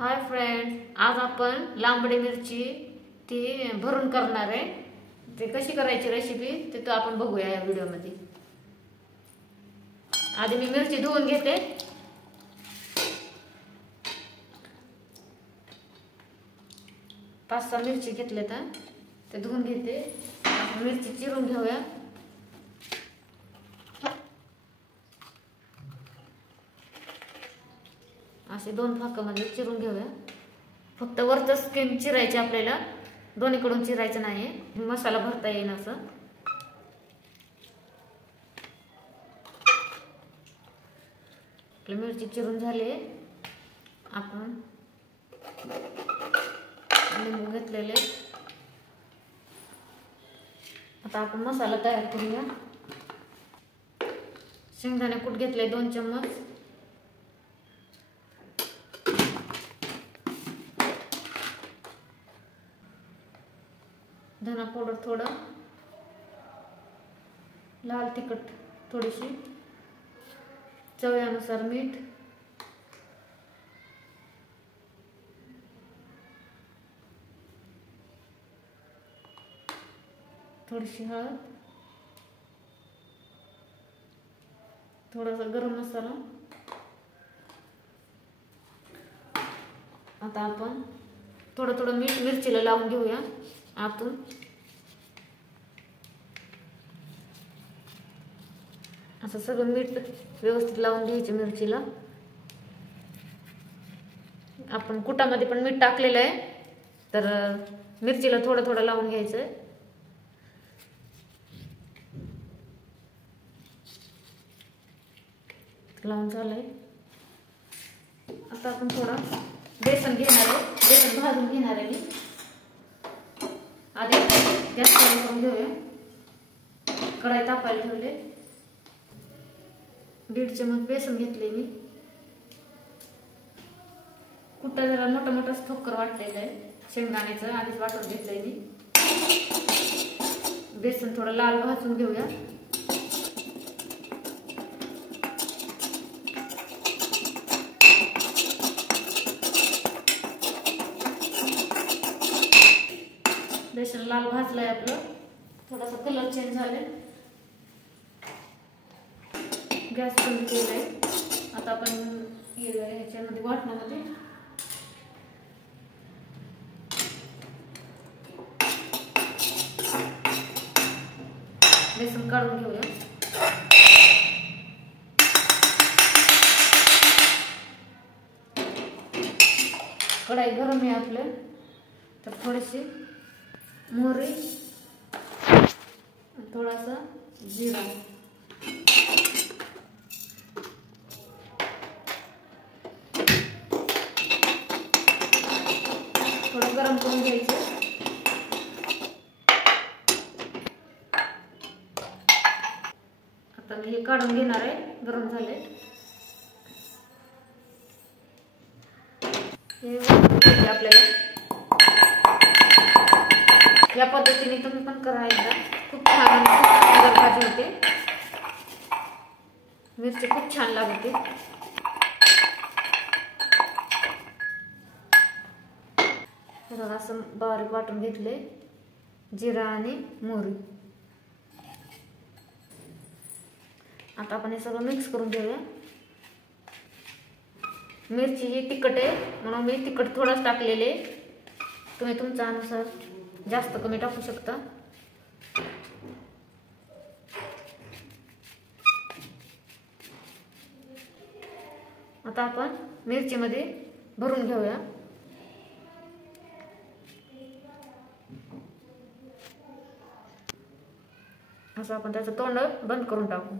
Hi friends, आज आपण लांबडी मिरची ती भरून करणार आहे। ते कशी करायची रेसिपी ते तो आपण बघूया या व्हिडिओमध्ये। आधी मी मिरची धुवून घेते। पाच सहा मिरची घेतले तर ते धुवून घेते। मिरची चिरून घेऊया। असे दोन भागामध्ये चिरून घेऊया। फक्त वरचं स्किन चिरायचे आपल्याला, दोन्हीकडून चिरायचं नाही, मसाला भरता येईल असं। मिरची चिरून झाली। आपण लिंबू घेतलेले। आता आपण मसाला तयार करूया। शेंगदाणे कूट घेतले 2 चम्मच। धना पावडर थोड़ा, लाल तिखट थोडीशी, चवीनुसार मीठ, थोडीशी हळद, थोडासा गरम मसाला। आता आपण थोडं थोडं मीठ मिरचीला लावून घेऊया आतून। असं सगळं मीठ व्यवस्थित लावून घ्यायचं मिरचीला। आपण कुटामध्ये पण मीठ टाकलेलं आहे, तर मिरचीला थोडं थोडं लावून घ्यायचं। लावून झालंय। आता आपण थोडं बेसन घेणार आहे, बेसन भाजून घेणार आहे मी। आधी गॅस चालू करून घेऊया। कढई तापायला ठेवले। 1.5 चम्मच बेसन घेतले मी। कुठं जरा मोठा मोठा ठोकर वाटलेलं आहे शेंगदाण्याचं, आधीच वाटून घेतलंय मी। बेसन थोडं लाल भाजून घेऊया। बेसन लाल भाजलंय आपलं, थोडासा कलर चेंज झालाय। गॅस बंद केलाय। आता आपण ह्याच्यामध्ये वाटणामध्ये बेसन काढून घेऊया। कढई गरम आहे आपलं, तर थोडीशी मोहरी, थोडासा जीरा, थोडं गरम करून घ्यायचं। आता मी हे काढून घेणार आहे, गरम झाले। हे आपल्याला या पद्धतीने तुम्ही पण करा एकदा, खूप छान सुंदर भाजी होते। मिरची खूप छान लागते। असं बारीक वाटून घेतले जिरा आणि मोहरी। आता आपण हे सगळं मिक्स करून घेऊया। मिरची ही तिखट आहे म्हणून मी तिखट थोडंच टाकलेले, तुम्ही तुमच्या अनुसार जास्त कमी टाकू शकता। आता आपण मिरचीमध्ये भरून घेऊया। असं आपण त्याचं तोंड बंद करून टाकू।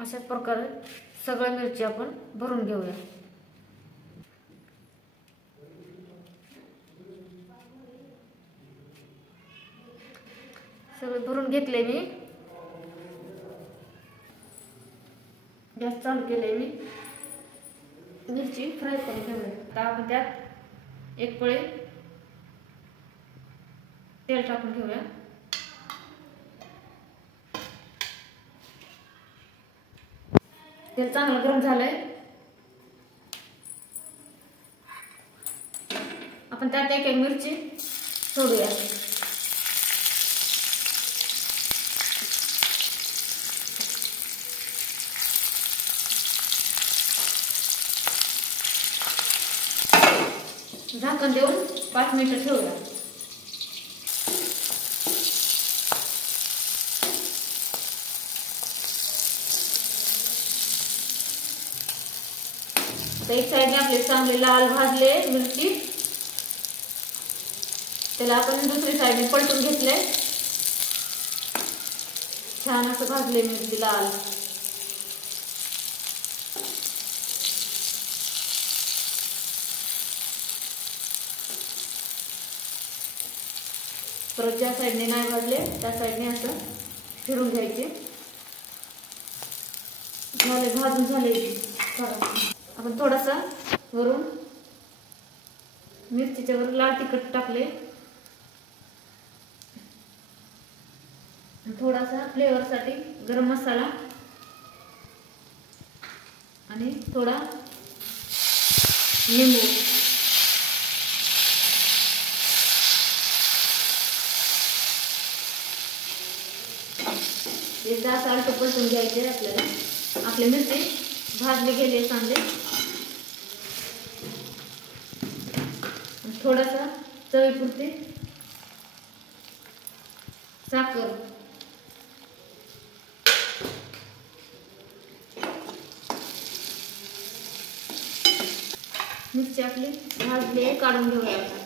अशाच प्रकारे सगळ्या मिरची आपण भरून घेऊया। सगळे भरून घेतले मी। गॅस चालू केले मी। मिरची फ्राय करून घेऊया। आता आपण त्यात एक पळी तेल टाकून घेऊया। तेल चांगलं गरम झालंय. आपण त्यात एक एक मिरची सोडूया. झाकण देऊन 5 मिनिटं ठेवूया. आता एक साईडने आपले चांगले लाल भाजले मिरची, त्याला आपण दुसरी साईडने पलटून घेतले. छान असं भाजले मिरची लाल. परत ज्या साईडने नाही भाजले त्या साईडने असं फिरून घ्यायचे. झाले भाजून झाले. आपण थोडासा वरून मिरचीच्या वर लाल तिखट टाकले. थोडासा फ्लेवर साठी गरम मसाला आणि थोडा लिंबू. एकदा असं आलटं पलटून घ्यायचे आपल्याला. आपले मिरची भाजले गेले चांगले. थोडासा चवीपुरती साखर. मिरची आपली भाजली काढून घेऊया.